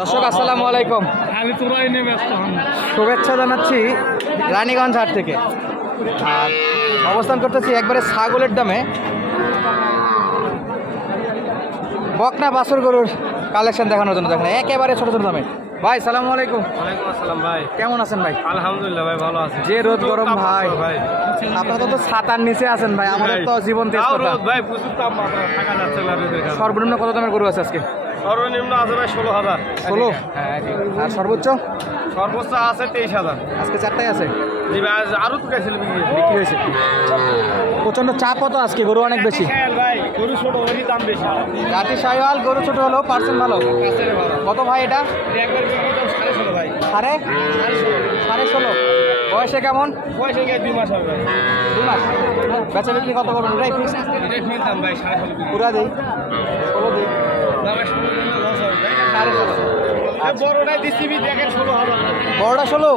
দর্শক আসসালামু আলাইকুম, শুভেচ্ছা জানাচ্ছি রানীগঞ্জ হাট থেকে। আর অবস্থান করতেছি একবারে ছাগলের দামে বকনা বাছুর গরুর কালেকশন দেখানোর জন্য। দেখেন একেবারে ছোট ছোট দামে। ভাই সালামু আলাইকুম। ওয়ালাইকুম আসসালাম ভাই, কেমন আছেন ভাই? আলহামদুলিল্লাহ ভাই, ভালো আছি। যে রোদ গরম ভাই, আপনারা তো ছাতার নিচে আছেন ভাই, আমাদের তো জীবন তেজ কথা ভাই, প্রচুর তাপ থাকা যাচ্ছে না রোদের কারণে। সর্বনিম্ন কত দামের গরু আছে আজকে? সর্বনিম্ন আছে ভাই 16,000। 16? আর সর্বোচ্চ? সর্বোচ্চ আছে 23,000। আজকে চারটাই আছে? জি ভাই, আরো তো গেছিল বিক্রি হয়েছে। প্রচন্ড চাপ হতো আজকে, গরু অনেক বেশি। ভাই গরু ছোট, ওরই দাম বেশি। রাতি শাহিওয়াল গরু ছোট হলো, পার্সেন্ট ভালো। কত ভাই এটা? একবার বিক্রি দাম 16.5 ভাই। 16.5? বয়সে কেমন? বয়সে 2 মাস হবে ভাই। 2 মাস। বেচা বিক্রি কত করবেন? এটাই ফিক্স? এটাই ফিক্স দাম ভাই, 16.5 পুরা দিই 16 দিই। বড়টাই দিচ্ছি দেখেন 16,000। বড়টা 16?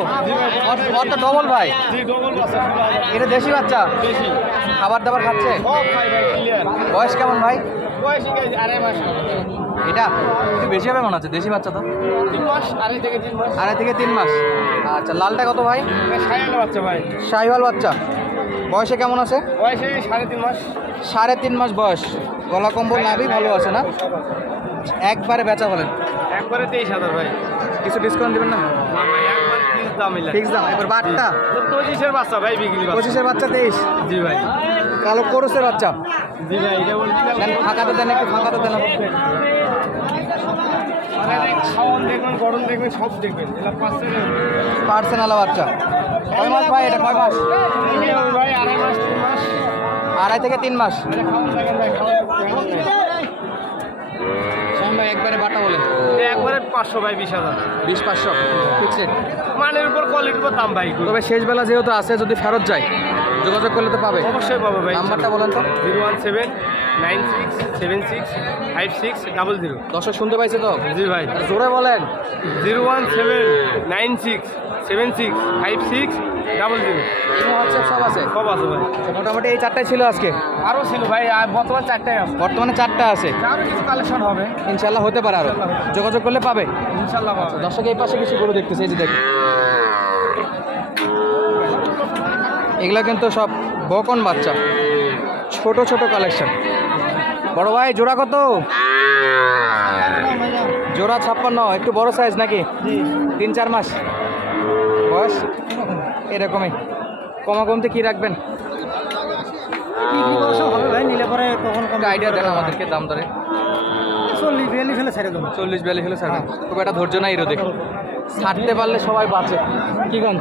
অত ডবল ভাই। ডবল বাচ্চা। এটা দেশি বাচ্চা? বেশি খাবার দাবার খাচ্ছে? সব খাই ভাই, ক্লিয়ার। বয়স কেমন ভাই? বয়স 2.5 মাস। এটা একটু বেশি হবে মনে হচ্ছে, দেশি বাচ্চা তো। 3 মাস, 2.5 থেকে 3 মাস। 2.5 থেকে 3 মাস। আচ্ছা, লালটা কত ভাই? শাহিওয়াল বাচ্চা ভাই। শাহিওয়াল বাচ্চা। বয়সে কেমন আছে? বয়সে 3.5 মাস। 3.5 মাস বয়স। গলা কম্বল নাভি ভালো আছে না? একবারে বেচা বলেন? একবারে 23,000 ভাই। কিছু ডিসকাউন্ট দেবেন না? না ভাই, একবার ফিক্স দাম মিলা। ফিক্স দাম। এবার বাটটা 25-এর বাচ্চা ভাই, বিক্রি বাচ্চা। 25-এর বাচ্চা 23? জি ভাই। কালো করসের বাচ্চা? জি ভাই, এটা বলছিলাম। দেন ফাঁকাতে দেন, একটু ফাঁকাতে দেন। খাওয়ান দেখবেন, গরম দেখবেন, সব দেখবেন। এটা পার্সেনাল বাচ্চা। কয় মাস ভাই এটা? কয় মাস? ভাই 2.5 মাস, 3 মাস। 2.5 থেকে 3 মাস। খাওয়ান দেখেন ভাই, ভাই একবারে বাটা বলেন? একবারে 500 ভাই, 20,000। 20-500 ফিক্সড। মানের উপর, কোয়ালিটির উপর দাম ভাই। তবে শেষ বেলা যেহেতু আছে, যদি ফেরত যায় যোগাযোগ করলে তো পাবে। অবশ্যই পাবে ভাই। নাম্বারটা বলেন তো? 01796765600। দর্শক শুনতে পাইছে তো? জি ভাই, জোরে বলেন। 01796765600। হোয়াটসঅ্যাপ সব আছে? সব আছে ভাই। মোটামুটি এই 4টাই ছিল আজকে? আরও ছিল ভাই, আর বর্তমান 4টাই আছে। বর্তমানে 4টা আছে। আরও কিছু কালেকশন হবে ইনশাল্লাহ, হতে পারে আরো। যোগাযোগ করলে পাবে ইনশাল্লাহ পাবে। দর্শক এই পাশে কিছু গরু দেখতেছে, এই যে দেখুন, এগুলা কিন্তু সব বকন বাচ্চা, ছোট ছোট কালেকশন। বড় ভাই জোড়া কত? জোড়া 56। একটু বড় সাইজ নাকি? 3-4 মাস বয়স। এরকমই কমা কমতে কি রাখবেন? হবে ভাই, নিলে পরে তখন আইডিয়া দেন আমাদেরকে দাম দরে। 40-42 হলে ছেড়ে দেবো। 40-42 হলে ছাড়বেন? খুব একটা ধৈর্য নাই রোদে। ছাড়তে পারলে সবাই বাঁচে। কি কন?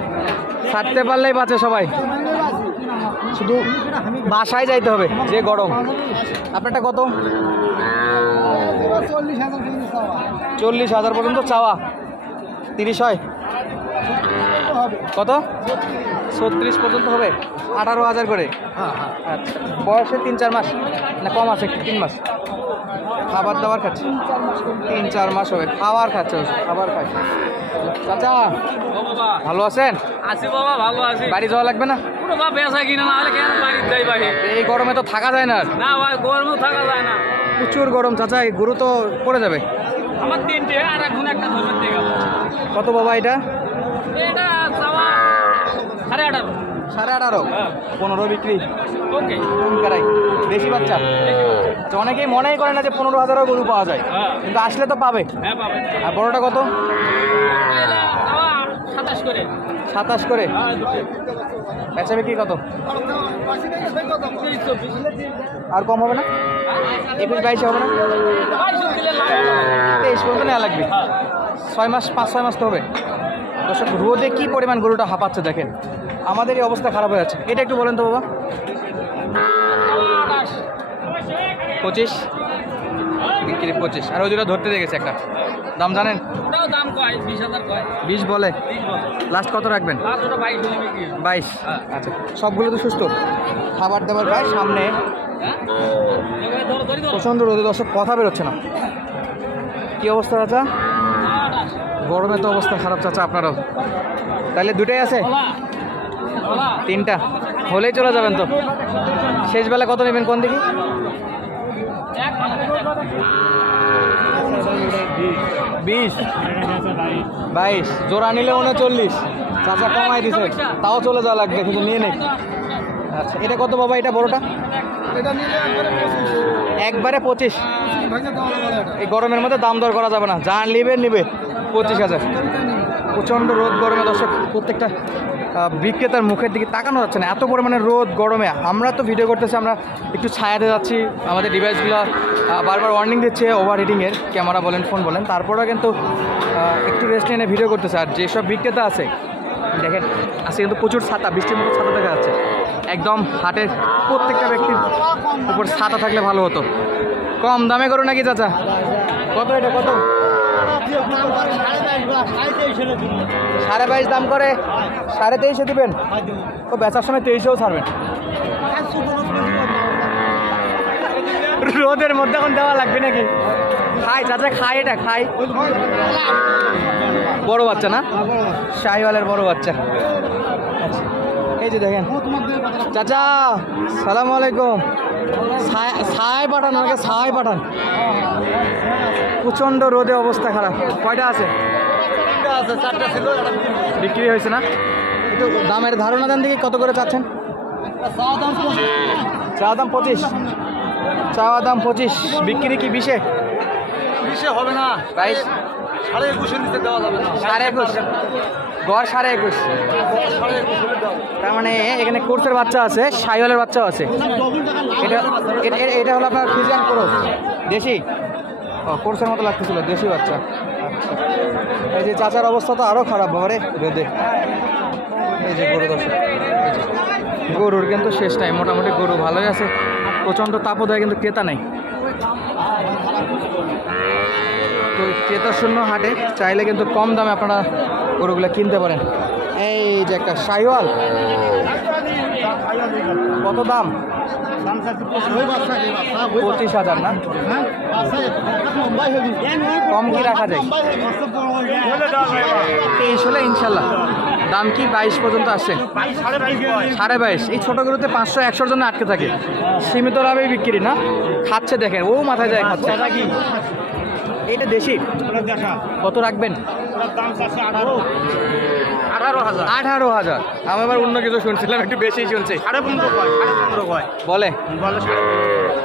ছাড়তে পারলেই বাঁচে সবাই। শুধু বাসায় যাইতে হবে, যে গরম। আপনারটা কত? 40,000 পর্যন্ত চাওয়া। 30 হয়? কত? 36 পর্যন্ত হবে? 18,000 করে? আচ্ছা, বয়সে 3-4 মাস না কম আছে? 3 মাস। খাবার দাবার খাচ্ছে? 3-4 মাস হবে। খাবার খাচ্ছে, খাবার খায়। চাচা ভালো আছেন? আছি বাবা, ভালো আছি। বাড়ি যাওয়া লাগবে না? পুরো বাবা বেচা কিনা না হলে কেন বাড়ি যাই ভাই? এই গরমে তো থাকা যায় না। না ভাই, গরমেও থাকা যায় না। প্রচুর গরম চাচা, এই গরু তো পড়ে যাবে। আমার 3টে, আর এখন একটা ধরবেন দিয়ে গেল। কত বাবা এটা? এটা চাওয়া 18.5। 18.5? 15 বিক্রি। ওকে, করাই দেশি বাচ্চা। আচ্ছা, অনেকেই মনেই করে না যে 15,000 গরু পাওয়া যায়, কিন্তু আসলে তো পাবে। হ্যাঁ পাবে। আর বড়টা কত? চাওয়া 27 করে। 27 করে? বেচা বিক্রি কত? আর কম হবে না? 21-22 হবে না? 23 পর্যন্ত নেওয়া লাগবে। 6 মাস, 5-6 মাস তো হবে। দর্শক রোদে কি পরিমাণ গরুটা হাঁপাচ্ছে দেখেন, আমাদের এই অবস্থা খারাপ হয়ে যাচ্ছে। এটা একটু বলেন তো বাবা। 25 বিক্রি? 25। আর ওই দুটো ধরতে দেখেছে একটা, দাম জানেন? ওটাও দাম কয় 20,000 কয়। 20 বলে? 20 বলে। লাস্ট কত রাখবেন? লাস্ট ওটা 22 হলে বিক্রি। 22? আচ্ছা, সবগুলো তো সুস্থ, খাবার দাবার খায় সামনে। এবারে ধরো ধরি তো। প্রচণ্ড রোদে দর্শক কথা বেরোচ্ছে না। কি অবস্থা চাচা? গরমে তো অবস্থা খারাপ চাচা আপনারও। তাহলে দুটাই আছে? 3টা হলেই চলে যাবেন তো। শেষ বেলা কত নেবেন কোন দিকে? 20 22 জোড়া নিলে 39 চাচা কমাই দিছে তাও চলে যাওয়া লাগবে কিন্তু নিয়ে নেই আচ্ছা এটা কত বাবা এটা বড়টা এটা নিলে একবারে একবারে 25 ভাঙে দেওয়া যাবে এটা এই গরমের মধ্যে দাম দর করা যাবে না যা নিবে 25,000 প্রচণ্ড রোদ গরমে দর্শক প্রত্যেকটা বিক্রেতার মুখের দিকে তাকানো যাচ্ছে না এত পরিমাণে রোদ গরমে আমরা তো ভিডিও করতেছি আমরা একটু ছায়াতে যাচ্ছি আমাদের ডিভাইসগুলো বারবার ওয়ার্নিং দিচ্ছে ওভার হিটিংয়ের ক্যামেরা বলেন ফোন বলেন তারপরেও কিন্তু একটু রেস্ট নিয়ে ভিডিও করতেছে আর যেসব বিক্রেতা আছে দেখেন আজকে কিন্তু প্রচুর ছাতা বৃষ্টির মতো ছাতা দেখা যাচ্ছে একদম হাটের প্রত্যেকটা ব্যক্তির উপর ছাতা থাকলে ভালো হতো কম দামে করো নাকি চাচা কত এটা কত 22.5 দাম করে 23.5 দিবেন ও বেচার সময় 23-এও ছাড়বেন রোদের মধ্যে এখন দেওয়া লাগবে নাকি খাই চাচা খাই এটা খাই বড় বাচ্চা না শাহিওয়ালের বড় বাচ্চা আচ্ছা এই যে দেখেন চাচা সালাম আলাইকুম ছায় পাঠান আমাকে ছায় পাঠান প্রচণ্ড রোদে অবস্থা খারাপ কয়টা আছে বিক্রি হয়েছে না একটু দামের ধারণা দেন দেখি কত করে চাচ্ছেন চাওয়া দাম 25 চাওয়া দাম 25 বিক্রি কি 20-এ হবে না 22 21.5 নিতে দেওয়া যাবে না 21.5 গড় 21.5 তার মানে এখানে কোর্সের বাচ্চা আছে শাহিওয়ালের বাচ্চাও আছে এটা হলো আপনার ফিজিয়ান কোর্স দেশি ও কোর্সের মতো লাগতেছিল দেশি বাচ্চা আচ্ছা এই যে চাচার অবস্থা তো আরও খারাপ বাবারে রোদে এই যে গরু দর্শক এই যে গরুর কিন্তু শেষ নাই মোটামুটি গরু ভালোই আছে প্রচণ্ড তাপদায় কিন্তু ক্রেতা নেই তো ক্রেতা শূন্য হাটে চাইলে কিন্তু কম দামে আপনারা গরুগুলো কিনতে পারেন এই যে একটা শাহিওয়াল কত দাম 25,000 না কম কি রাখা যায় 23 হলে ইনশাল্লাহ দাম কি 22 পর্যন্ত আসছে 22.5 এই ছোট গরুতে 500-100-র জন্য আটকে থাকে সীমিত লাভেই বিক্রি না খাচ্ছে দেখেন ও মাথায় যায় খাচ্ছে এটা দেশি কত রাখবেন 18,000 আমি আবার অন্য কিছু শুনছিলাম একটু বেশি শুনছি 15.5 বলে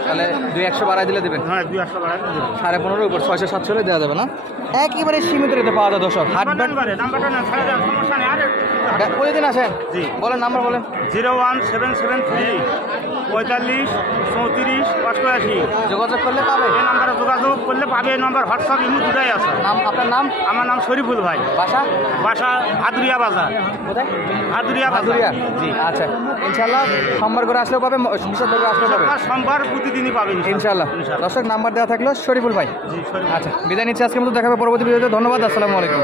তাহলে 200 বাড়াই দিলে দেবেন 15.5 উপর 600-700 হলে দেওয়া যাবে না একেবারে সীমিত রেটে পাওয়া যায় দর্শক হাট প্রতিদিন আসেন বলেন নাম্বার বলেন 01773 45 34 88 যোগাযোগ করলে পাবে এই নাম্বারে যোগাযোগ করলে পাবে এই নাম্বার হোয়াটসঅ্যাপ ইমো দুটাই আছে নাম আপনার নাম আমার নাম শরীফুল ভাই বাসা বাসা ভাদুরিয়া বাজার কোথায় ভাদুরিয়া বাজার জি আচ্ছা ইনশাল্লাহ সোমবার করে আসলেও পাবে বৃহস্পতিবার করে আসলেও পাবে সোমবার প্রতিদিনই পাবেন ইনশাল্লাহ দর্শক নাম্বার দেওয়া থাকলো শরীফুল ভাই জি শরীফ আচ্ছা বিদায় নিচ্ছি আজকের মতো দেখাবে পরবর্তী ভিডিওতে ধন্যবাদ আসসালামু আলাইকুম